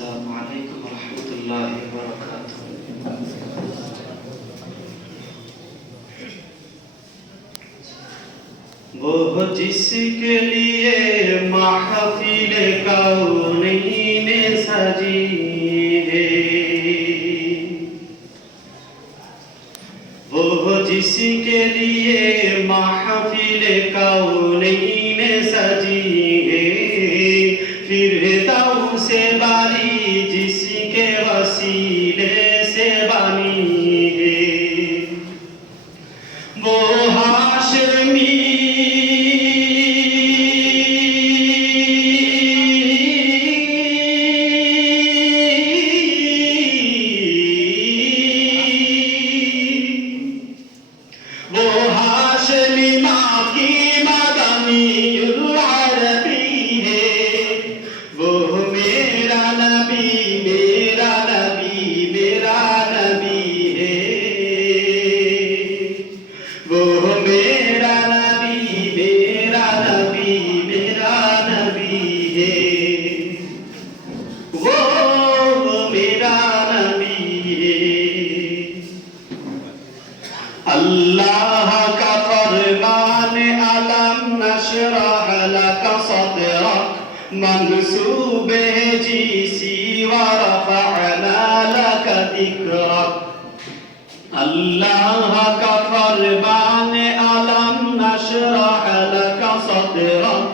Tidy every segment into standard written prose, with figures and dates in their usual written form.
अस्सलामु अलैकुम रहमतुल्लाहि व बरकातुहू। वो जिसके लिए महफिल कौनैन सजी है, वो जिसके लिए महफिल कौनैन सजी है, फिरदौस से बारी जिसके वसीले से बनी है, वो हाशमी अल्लाह का फरमान अलम नशरह लक सदरक मंसूब है जिसी व रफअना लक दिक्रक। अल्लाह का फरमान अलम नशरह लक सदरक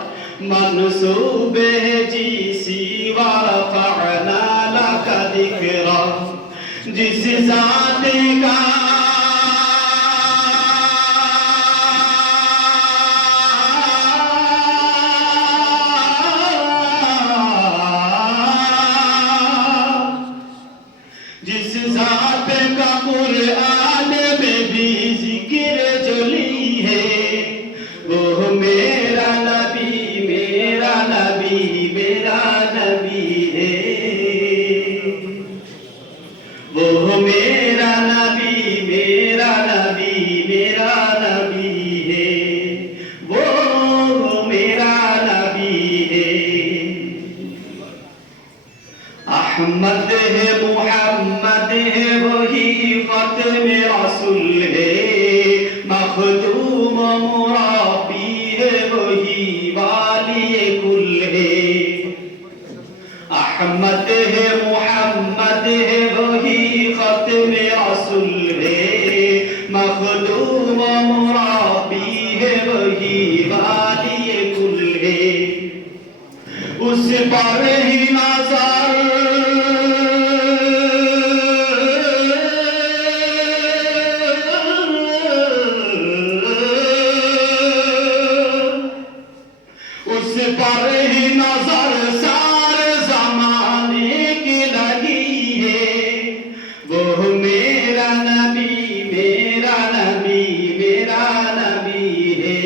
मंसूब है जिसी व रफअना लक दिक्रक। जिस ज़ात का कुरान में भी जिक्र जली है, वो मेरा नबी मेरा नबी मेरा नबी है, वो मेरा नबी मेरा नबी मेरा नबी है, वो मेरा नबी है। अहमद है मुहम्मद है वही ख़त्म रसूल है, मखदूम मुराबी है वही वाली कुल है। अहमद है मुहम्मद है वही ख़त्म रसूल है, मखदूम मुराबी है वही वाली कुल है। उस पर ही नज़र पर ही नजर सारे ज़माने की लगी है, वो मेरा नबी मेरा नबी मेरा नबी है,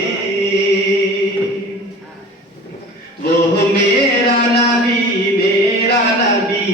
वो मेरा नबी मेरा नबी